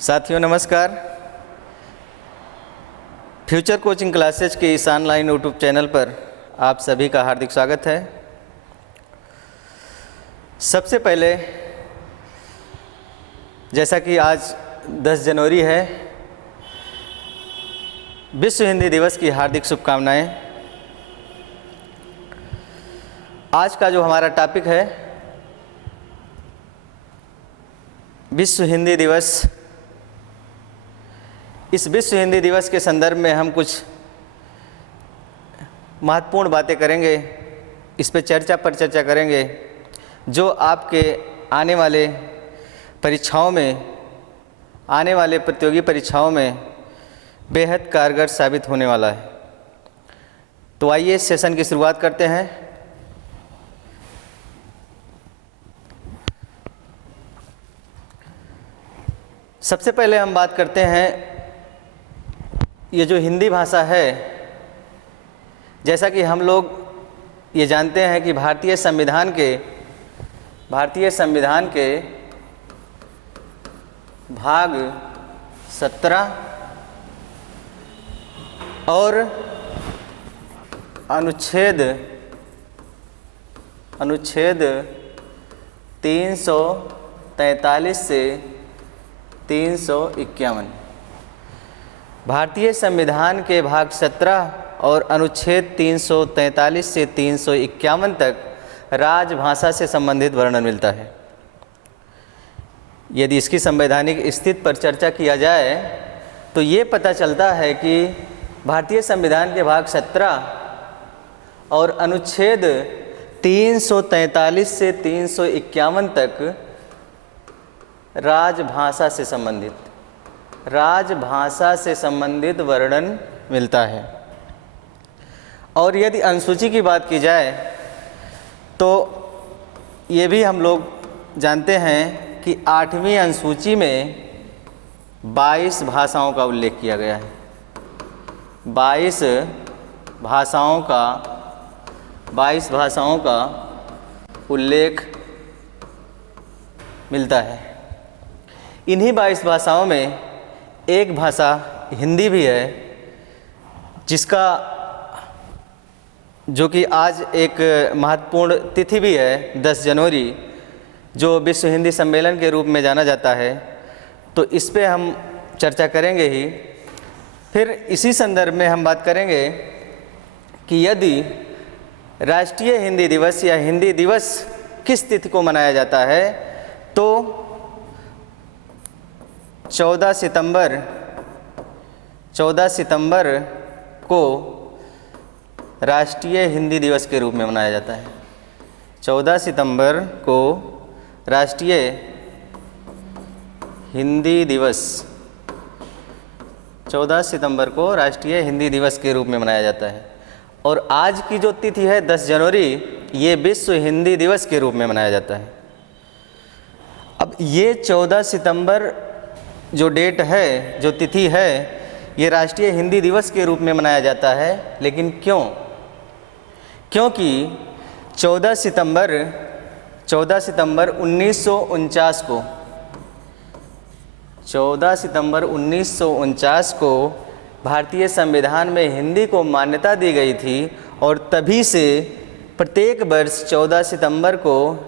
साथियों नमस्कार। Future coaching classes के इस ऑनलाइन यूट्यूब चैनल पर आप सभी का हार्दिक स्वागत है। सबसे पहले जैसा कि आज 10 जनवरी है, विश्व हिंदी दिवस की हार्दिक शुभकामनाएं। आज का जो हमारा टॉपिक है विश्व हिंदी दिवस, इस विश्व हिंदी दिवस के संदर्भ में हम कुछ महत्वपूर्ण बातें करेंगे, इस पे चर्चा करेंगे जो आपके आने वाले परीक्षाओं में, आने वाले प्रतियोगी परीक्षाओं में बेहद कारगर साबित होने वाला है। तो आइए इस सेशन की शुरुआत करते हैं। सबसे पहले हम बात करते हैं, ये जो हिंदी भाषा है, जैसा कि हम लोग ये जानते हैं कि भारतीय संविधान के भाग 17 और अनुच्छेद 343 से 351, भारतीय संविधान के भाग 17 और अनुच्छेद 343 से 351 तक राजभाषा से संबंधित वर्णन मिलता है। यदि इसकी संवैधानिक स्थिति पर चर्चा किया जाए तो ये पता चलता है कि भारतीय संविधान के भाग 17 और अनुच्छेद 343 से 351 तक राजभाषा से संबंधित वर्णन मिलता है। और यदि अनुसूची की बात की जाए तो ये भी हम लोग जानते हैं कि 8वीं अनुसूची में 22 भाषाओं का उल्लेख किया गया है। 22 भाषाओं का उल्लेख मिलता है। इन्हीं 22 भाषाओं में एक भाषा हिंदी भी है, जिसका जो कि आज एक महत्वपूर्ण तिथि भी है, 10 जनवरी, जो विश्व हिंदी सम्मेलन के रूप में जाना जाता है। तो इस पे हम चर्चा करेंगे ही। फिर इसी संदर्भ में हम बात करेंगे कि यदि राष्ट्रीय हिंदी दिवस या हिंदी दिवस किस तिथि को मनाया जाता है, तो 14 सितंबर को राष्ट्रीय हिंदी दिवस के रूप में मनाया जाता है। 14 सितंबर को राष्ट्रीय हिंदी दिवस 14 सितंबर को राष्ट्रीय हिंदी दिवस के रूप में मनाया जाता है। और आज की जो तिथि है 10 जनवरी, ये विश्व हिंदी दिवस के रूप में मनाया जाता है। अब ये 14 सितंबर जो डेट है, जो तिथि है, ये राष्ट्रीय हिंदी दिवस के रूप में मनाया जाता है। लेकिन क्यों? क्योंकि 14 सितंबर 1949 को 14 सितंबर 1949 को भारतीय संविधान में हिंदी को मान्यता दी गई थी। और तभी से प्रत्येक वर्ष 14 सितंबर को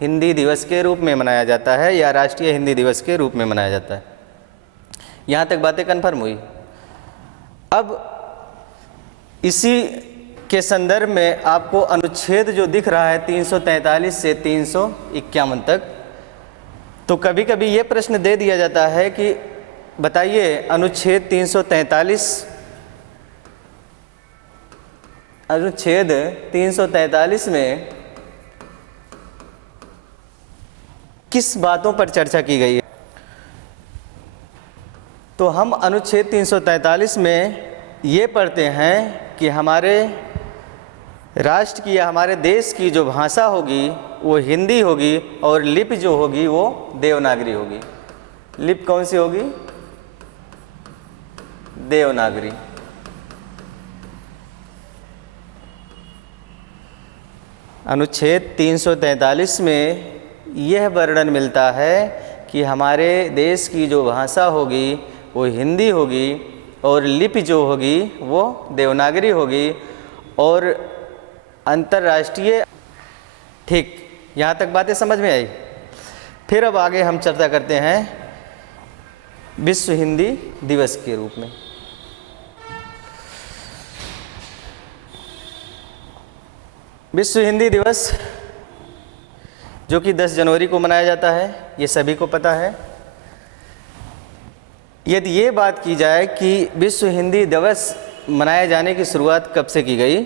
हिंदी दिवस के रूप में मनाया जाता है या राष्ट्रीय हिंदी दिवस के रूप में मनाया जाता है। यहाँ तक बातें कन्फर्म हुई। अब इसी के संदर्भ में आपको अनुच्छेद जो दिख रहा है 343 से 351 तक, तो कभी कभी ये प्रश्न दे दिया जाता है कि बताइए अनुच्छेद 343 में किस बातों पर चर्चा की गई है। तो हम अनुच्छेद 343 में ये पढ़ते हैं कि हमारे राष्ट्र की या हमारे देश की जो भाषा होगी वो हिंदी होगी, और लिपि जो होगी वो देवनागरी होगी। लिपि कौन सी होगी? देवनागरी। अनुच्छेद 343 में यह वर्णन मिलता है कि हमारे देश की जो भाषा होगी वो हिंदी होगी और लिपि जो होगी वो देवनागरी होगी और अंतर्राष्ट्रीय। ठीक, यहाँ तक बातें समझ में आई। फिर अब आगे हम चर्चा करते हैं विश्व हिंदी दिवस के रूप में। विश्व हिंदी दिवस जो कि 10 जनवरी को मनाया जाता है, ये सभी को पता है। यदि ये बात की जाए कि विश्व हिंदी दिवस मनाए जाने की शुरुआत कब से की गई,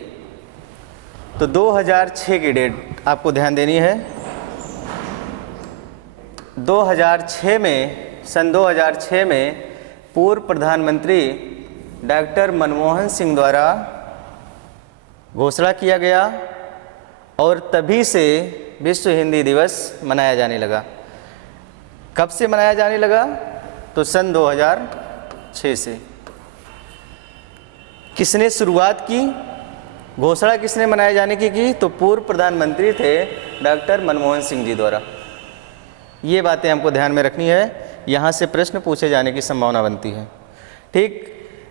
तो 2006 की डेट आपको ध्यान देनी है। 2006 में, सन 2006 में पूर्व प्रधानमंत्री डॉक्टर मनमोहन सिंह द्वारा घोषणा किया गया और तभी से विश्व हिंदी दिवस मनाया जाने लगा। कब से मनाया जाने लगा? तो सन 2006 से। किसने शुरुआत की, घोषणा किसने मनाए जाने की? तो पूर्व प्रधानमंत्री थे डॉक्टर मनमोहन सिंह जी द्वारा। ये बातें हमको ध्यान में रखनी है, यहाँ से प्रश्न पूछे जाने की संभावना बनती है। ठीक,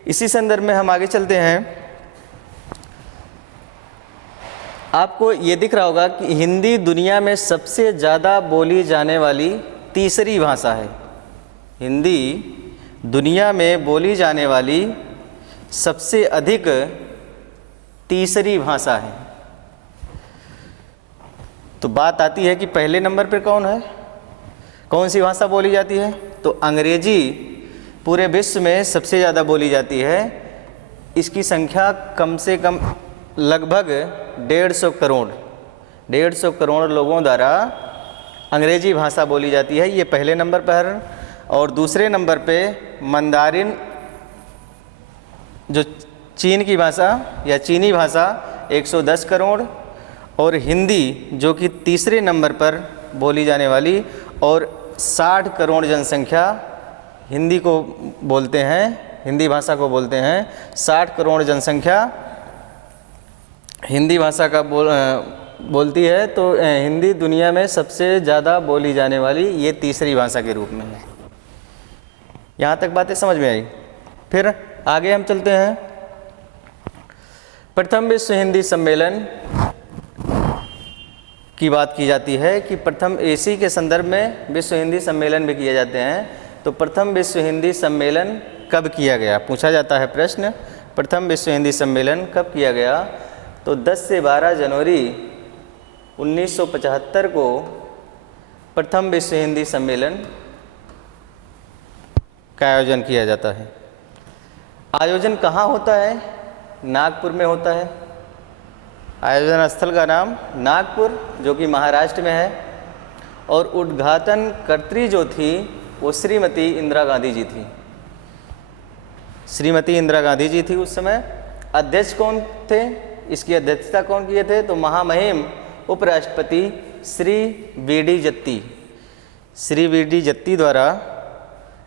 इसी संदर्भ में हम आगे चलते हैं। आपको ये दिख रहा होगा कि हिंदी दुनिया में सबसे ज़्यादा बोली जाने वाली तीसरी भाषा है। हिंदी दुनिया में बोली जाने वाली सबसे अधिक तीसरी भाषा है। तो बात आती है कि पहले नंबर पर कौन है, कौन सी भाषा बोली जाती है? तो अंग्रेजी पूरे विश्व में सबसे ज़्यादा बोली जाती है। इसकी संख्या कम से कम लगभग 150 करोड़ लोगों द्वारा अंग्रेजी भाषा बोली जाती है। ये पहले नंबर पर। और दूसरे नंबर पे मंदारिन जो चीन की भाषा या चीनी भाषा 110 करोड़, और हिंदी जो कि तीसरे नंबर पर बोली जाने वाली और 60 करोड़ जनसंख्या हिंदी को बोलते हैं, हिंदी भाषा को बोलते हैं। 60 करोड़ जनसंख्या हिंदी भाषा का बोलती है। तो हिंदी दुनिया में सबसे ज़्यादा बोली जाने वाली ये तीसरी भाषा के रूप में है। यहाँ तक बातें समझ में आई। फिर आगे हम चलते हैं। प्रथम विश्व हिंदी सम्मेलन की बात की जाती है कि प्रथम एसी के संदर्भ में विश्व हिंदी सम्मेलन भी किए जाते हैं। तो प्रथम विश्व हिंदी सम्मेलन कब किया गया, पूछा जाता है प्रश्न। प्रथम विश्व हिंदी सम्मेलन कब किया गया? तो 10 से 12 जनवरी 1975 को प्रथम विश्व हिंदी सम्मेलन का आयोजन किया जाता है। आयोजन कहाँ होता है? नागपुर में होता है। आयोजन स्थल का नाम नागपुर, जो कि महाराष्ट्र में है। और उद्घाटन कर्त्री जो थी वो श्रीमती इंदिरा गांधी जी थी। श्रीमती इंदिरा गांधी जी थी उस समय। अध्यक्ष कौन थे? इसकी अध्यक्षता कौन किए थे? तो महामहिम उपराष्ट्रपति श्री वी.डी. जत्ती, श्री वी.डी. जत्ती द्वारा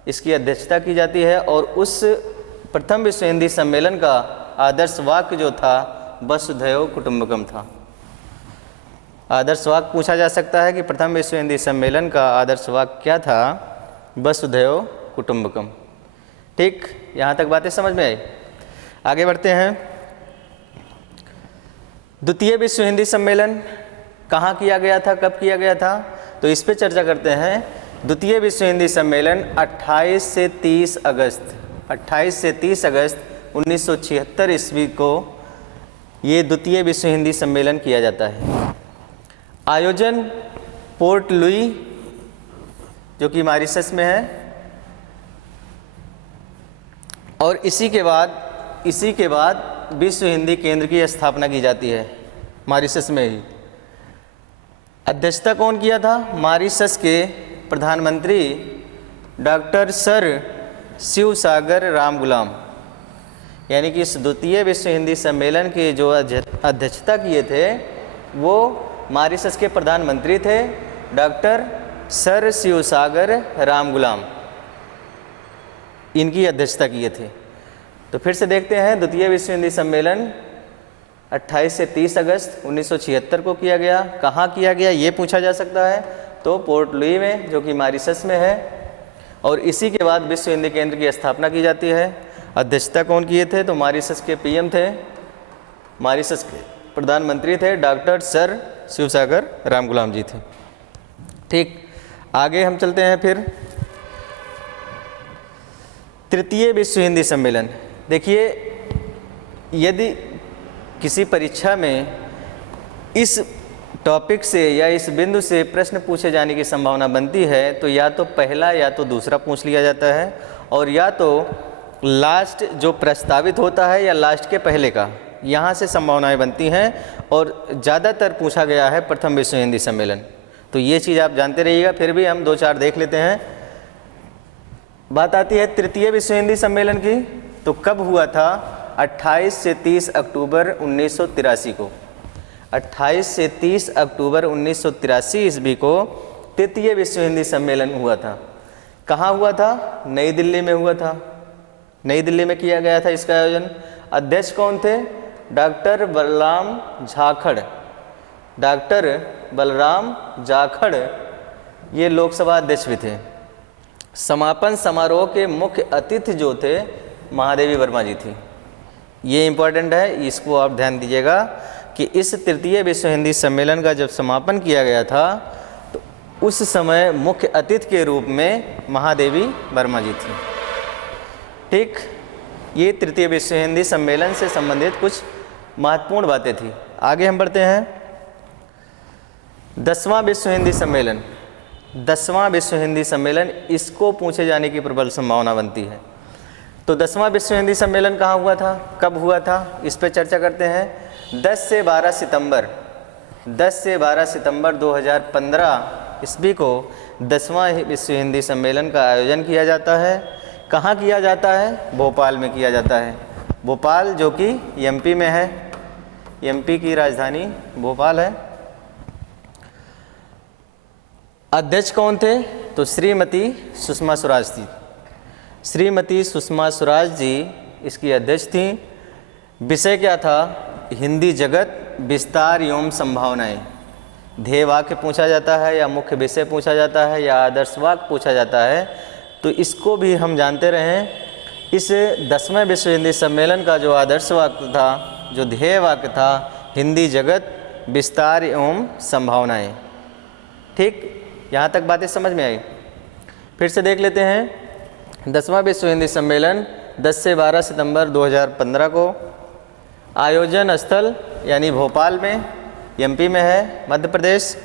इसकी अध्यक्षता की जाती है। और उस प्रथम विश्व हिंदी सम्मेलन का आदर्श वाक्य जो था वसुधैव कुटुंबकम था। आदर्श वाक्य पूछा जा सकता है कि प्रथम विश्व हिंदी सम्मेलन का आदर्श वाक्य क्या था? वसुधैव कुटुंबकम। ठीक, यहाँ तक बातें समझ में आई। आगे बढ़ते हैं। द्वितीय विश्व हिंदी सम्मेलन कहाँ किया गया था, कब किया गया था? तो इस पे चर्चा करते हैं। द्वितीय विश्व हिंदी सम्मेलन 28 से 30 अगस्त 1976 ईस्वी को ये द्वितीय विश्व हिंदी सम्मेलन किया जाता है। आयोजन पोर्ट लुई जो कि मॉरिशस में है। और इसी के बाद विश्व हिंदी केंद्र की स्थापना की जाती है मॉरिशस में ही। अध्यक्षता कौन किया था? मॉरिशस के प्रधानमंत्री डॉक्टर सर शिवसागर रामगुलाम। यानी कि इस द्वितीय विश्व हिंदी सम्मेलन की जो अध्यक्षता किए थे वो मॉरिशस के प्रधानमंत्री थे डॉक्टर सर शिवसागर रामगुलाम, इनकी अध्यक्षता किए थे। तो फिर से देखते हैं। द्वितीय विश्व हिंदी सम्मेलन 28 से 30 अगस्त 1976 को किया गया। कहाँ किया गया ये पूछा जा सकता है? तो पोर्ट लुई में, जो कि मॉरिशस में है। और इसी के बाद विश्व हिंदी केंद्र की स्थापना की जाती है। अध्यक्षता कौन किए थे? तो मॉरिशस के पीएम थे, मॉरिशस के प्रधानमंत्री थे डॉक्टर सर शिवसागर रामगुलाम जी थे। ठीक, आगे हम चलते हैं फिर। तृतीय विश्व हिंदी सम्मेलन। देखिए, यदि किसी परीक्षा में इस टॉपिक से या इस बिंदु से प्रश्न पूछे जाने की संभावना बनती है तो या तो पहला या तो दूसरा पूछ लिया जाता है, और या तो लास्ट जो प्रस्तावित होता है या लास्ट के पहले का, यहाँ से संभावनाएं बनती हैं। और ज़्यादातर पूछा गया है प्रथम विश्व हिंदी सम्मेलन। तो ये चीज़ आप जानते रहिएगा, फिर भी हम 2-4 देख लेते हैं। बात आती है तृतीय विश्व हिंदी सम्मेलन की, तो कब हुआ था? 28 से 30 अक्टूबर 1983 को। 28 से 30 अक्टूबर 1983 ईस्वी को तृतीय विश्व हिंदी सम्मेलन हुआ था। कहाँ हुआ था? नई दिल्ली में हुआ था। नई दिल्ली में किया गया था इसका आयोजन। अध्यक्ष कौन थे? डॉक्टर बलराम जाखड़। डॉक्टर बलराम जाखड़ ये लोकसभा अध्यक्ष भी थे। समापन समारोह के मुख्य अतिथि जो थे महादेवी वर्मा जी थी। ये इम्पोर्टेंट है, इसको आप ध्यान दीजिएगा कि इस तृतीय विश्व हिंदी सम्मेलन का जब समापन किया गया था तो उस समय मुख्य अतिथि के रूप में महादेवी वर्मा जी थी। ठीक, ये तृतीय विश्व हिंदी सम्मेलन से संबंधित कुछ महत्वपूर्ण बातें थी। आगे हम बढ़ते हैं। 10वां विश्व हिंदी सम्मेलन। 10वां विश्व हिंदी सम्मेलन, इसको पूछे जाने की प्रबल संभावना बनती है। तो 10वां विश्व हिंदी सम्मेलन कहाँ हुआ था, कब हुआ था, इस पर चर्चा करते हैं। 10 से 12 सितंबर 2015 ईस्वी को 10वां विश्व हिंदी सम्मेलन का आयोजन किया जाता है। कहाँ किया जाता है? भोपाल में किया जाता है। भोपाल जो कि एमपी में है, एमपी की राजधानी भोपाल है। अध्यक्ष कौन थे? तो श्रीमती सुषमा स्वराज थी। श्रीमती सुषमा स्वराज जी इसकी अध्यक्ष थी। विषय क्या था? हिंदी जगत, विस्तार एवं संभावनाएं। ध्येय वाक्य पूछा जाता है या मुख्य विषय पूछा जाता है या आदर्श वाक्य पूछा जाता है। तो इसको भी हम जानते रहें। इस 10वें विश्व हिंदी सम्मेलन का जो आदर्श वाक्य था, जो ध्येय वाक्य था, हिंदी जगत, विस्तार एवं संभावनाएं। ठीक, यहाँ तक बातें समझ में आई। फिर से देख लेते हैं। 10वां विश्व हिंदी सम्मेलन 10 से 12 सितंबर 2015 को। आयोजन स्थल यानी भोपाल में, एमपी में है, मध्य प्रदेश।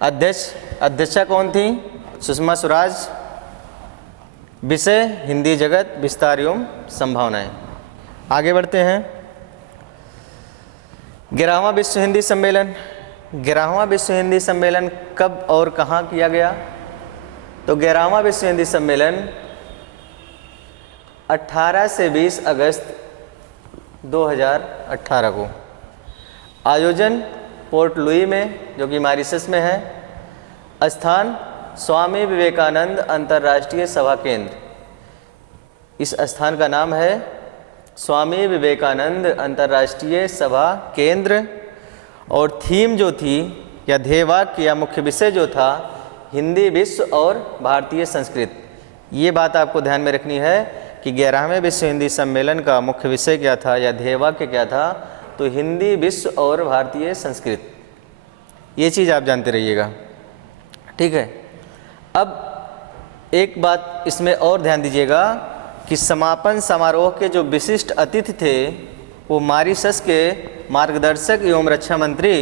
अध्यक्षा कौन थी? सुषमा स्वराज। विषय हिंदी जगत, विस्तार एवं संभावनाएं। आगे बढ़ते हैं। 11वां विश्व हिंदी सम्मेलन। 11वां विश्व हिंदी सम्मेलन कब और कहाँ किया गया? तो 11वां विश्व हिंदी सम्मेलन 18 से 20 अगस्त 2018 को। आयोजन पोर्ट लुई में, जो कि मॉरिशस में है। स्थान स्वामी विवेकानंद अंतर्राष्ट्रीय सभा केंद्र। इस स्थान का नाम है स्वामी विवेकानंद अंतर्राष्ट्रीय सभा केंद्र। और थीम जो थी या ध्येय वाक्य या मुख्य विषय जो था, हिंदी विश्व और भारतीय संस्कृत। ये बात आपको ध्यान में रखनी है कि 11वें विश्व हिंदी सम्मेलन का मुख्य विषय क्या था या ध्येय वाक्य क्या था? तो हिंदी विश्व और भारतीय संस्कृत। ये चीज़ आप जानते रहिएगा। ठीक है। अब एक बात इसमें और ध्यान दीजिएगा कि समापन समारोह के जो विशिष्ट अतिथि थे वो मॉरिशस के मार्गदर्शक एवं रक्षा मंत्री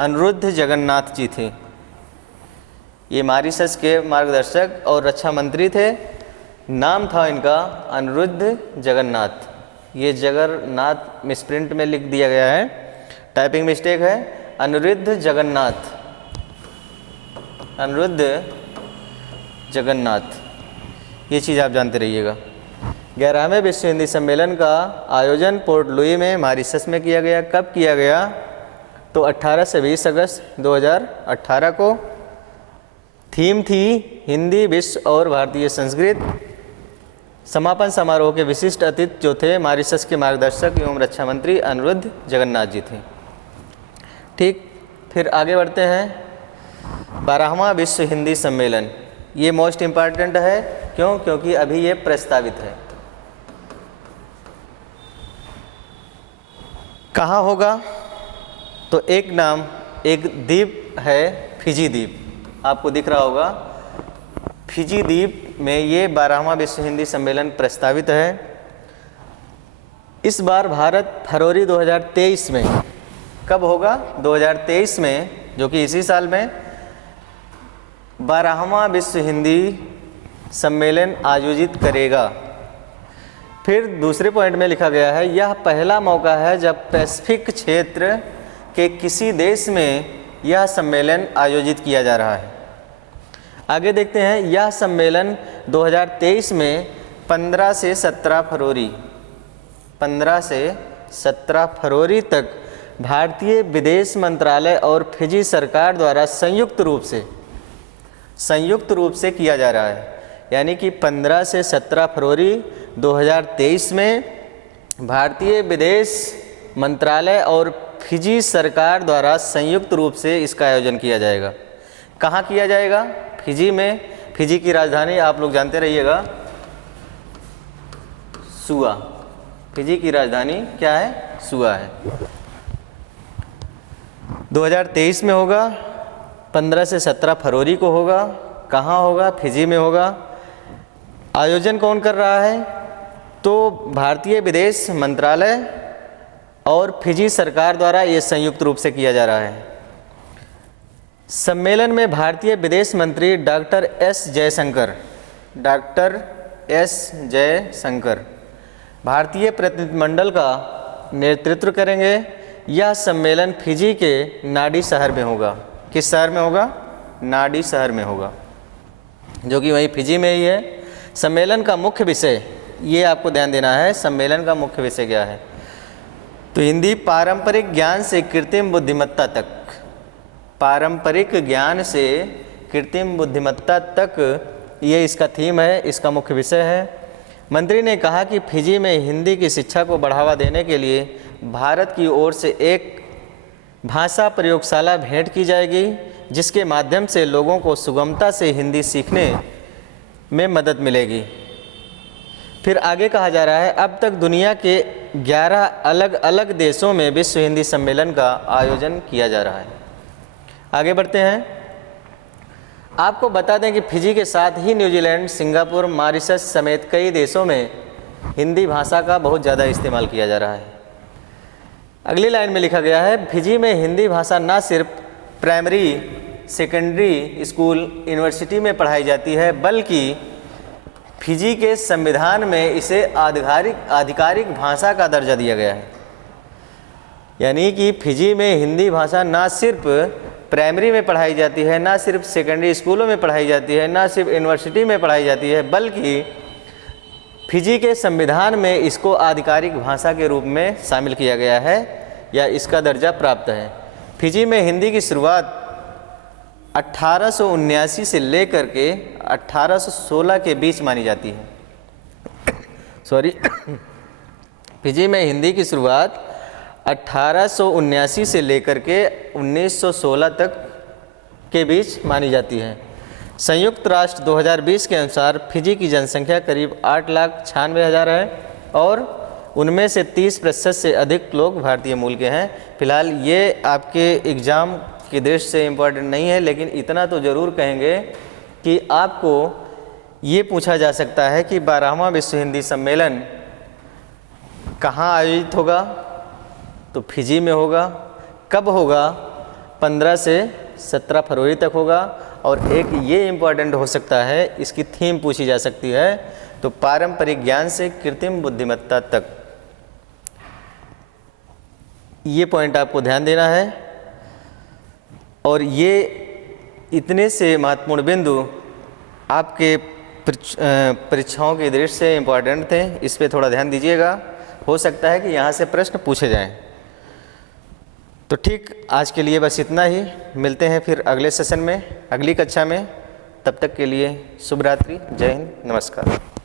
अनिरुद्ध जगन्नाथ जी थे। ये मॉरिशस के मार्गदर्शक और रक्षा मंत्री थे। नाम था इनका अनिरुद्ध जगन्नाथ। ये जगन्नाथ मिसप्रिंट में लिख दिया गया है, टाइपिंग मिस्टेक है। अनिरुद्ध जगन्नाथ, अनिरुद्ध जगन्नाथ, ये चीज़ आप जानते रहिएगा। 11वें विश्व हिंदी सम्मेलन का आयोजन पोर्ट लुई में मॉरिशस में किया गया। कब किया गया? तो 18 से 20 अगस्त 2018 को। थीम थी हिंदी विश्व और भारतीय संस्कृत। समापन समारोह के विशिष्ट अतिथि जो थे मॉरिशस के मार्गदर्शक एवं रक्षा मंत्री अनिरुद्ध जगन्नाथ जी थे। ठीक, फिर आगे बढ़ते हैं। 12वां विश्व हिंदी सम्मेलन, ये मोस्ट इम्पॉर्टेंट है। क्यों? क्योंकि अभी ये प्रस्तावित है। कहाँ होगा? तो एक नाम, एक द्वीप है फिजी द्वीप, आपको दिख रहा होगा। फिजी द्वीप में ये 12वां विश्व हिंदी सम्मेलन प्रस्तावित है। इस बार भारत फरवरी 2023 में, कब होगा? 2023 में, जो कि इसी साल में 12वां विश्व हिंदी सम्मेलन आयोजित करेगा। फिर दूसरे पॉइंट में लिखा गया है, यह पहला मौका है जब पैसिफिक क्षेत्र के किसी देश में यह सम्मेलन आयोजित किया जा रहा है। आगे देखते हैं, यह सम्मेलन 2023 में 15 से 17 फरवरी तक भारतीय विदेश मंत्रालय और फिजी सरकार द्वारा संयुक्त रूप से किया जा रहा है। यानी कि 15 से 17 फरवरी 2023 में भारतीय विदेश मंत्रालय और फिजी सरकार द्वारा संयुक्त रूप से इसका आयोजन किया जाएगा। कहाँ किया जाएगा? फिजी में। फिजी की राजधानी आप लोग जानते रहिएगा, सुआ। फिजी की राजधानी क्या है? सुआ है। 2023 में होगा, 15 से 17 फरवरी को होगा। कहाँ होगा? फिजी में होगा। आयोजन कौन कर रहा है? तो भारतीय विदेश मंत्रालय और फिजी सरकार द्वारा ये संयुक्त रूप से किया जा रहा है। सम्मेलन में भारतीय विदेश मंत्री डॉक्टर एस जयशंकर भारतीय प्रतिनिधिमंडल का नेतृत्व करेंगे। यह सम्मेलन फिजी के नाडी शहर में होगा। किस शहर में होगा? नाडी शहर में होगा, जो कि वहीं फिजी में ही है। सम्मेलन का मुख्य विषय, ये आपको ध्यान देना है, सम्मेलन का मुख्य विषय क्या है? तो हिंदी पारंपरिक ज्ञान से कृत्रिम बुद्धिमत्ता तक, पारंपरिक ज्ञान से कृत्रिम बुद्धिमत्ता तक, ये इसका थीम है, इसका मुख्य विषय है। मंत्री ने कहा कि फिजी में हिंदी की शिक्षा को बढ़ावा देने के लिए भारत की ओर से एक भाषा प्रयोगशाला भेंट की जाएगी, जिसके माध्यम से लोगों को सुगमता से हिंदी सीखने में मदद मिलेगी। फिर आगे कहा जा रहा है, अब तक दुनिया के 11 अलग अलग देशों में विश्व हिंदी सम्मेलन का आयोजन किया जा रहा है। आगे बढ़ते हैं। आपको बता दें कि फिजी के साथ ही न्यूजीलैंड, सिंगापुर, मॉरिशस समेत कई देशों में हिंदी भाषा का बहुत ज़्यादा इस्तेमाल किया जा रहा है। अगली लाइन में लिखा गया है, फिजी में हिंदी भाषा न सिर्फ प्राइमरी, सेकेंडरी स्कूल, यूनिवर्सिटी में पढ़ाई जाती है, बल्कि फिजी के संविधान में इसे आधिकारिक भाषा का दर्जा दिया गया है। यानी कि फिजी में हिंदी भाषा ना सिर्फ प्राइमरी में पढ़ाई जाती है, ना सिर्फ सेकेंडरी स्कूलों में पढ़ाई जाती है, ना सिर्फ यूनिवर्सिटी में पढ़ाई जाती है, बल्कि फिजी के संविधान में इसको आधिकारिक भाषा के रूप में शामिल किया गया है या इसका दर्जा प्राप्त है। फिजी में हिंदी की शुरुआत 1879 से लेकर के 1816 के बीच मानी जाती है। फिजी में हिंदी की शुरुआत 1879 से लेकर के 1916 तक के बीच मानी जाती है। संयुक्त राष्ट्र 2020 के अनुसार फिजी की जनसंख्या करीब 8,96,000 है और उनमें से 30% से अधिक लोग भारतीय मूल के हैं। फिलहाल ये आपके एग्ज़ाम की दृष्टि से इम्पोर्टेंट नहीं है, लेकिन इतना तो ज़रूर कहेंगे कि आपको ये पूछा जा सकता है कि 12वां विश्व हिंदी सम्मेलन कहाँ आयोजित होगा? तो फिजी में होगा। कब होगा? 15 से 17 फरवरी तक होगा। और एक ये इम्पॉर्टेंट हो सकता है, इसकी थीम पूछी जा सकती है, तो पारंपरिक ज्ञान से कृत्रिम बुद्धिमत्ता तक। ये पॉइंट आपको ध्यान देना है। और ये इतने से महत्वपूर्ण बिंदु आपके परीक्षाओं की दृष्टि से इम्पॉर्टेंट थे, इस पे थोड़ा ध्यान दीजिएगा। हो सकता है कि यहाँ से प्रश्न पूछे जाएं। तो ठीक, आज के लिए बस इतना ही। मिलते हैं फिर अगले सेशन में, अगली कक्षा में। तब तक के लिए शुभ रात्रि, जय हिंद, नमस्कार।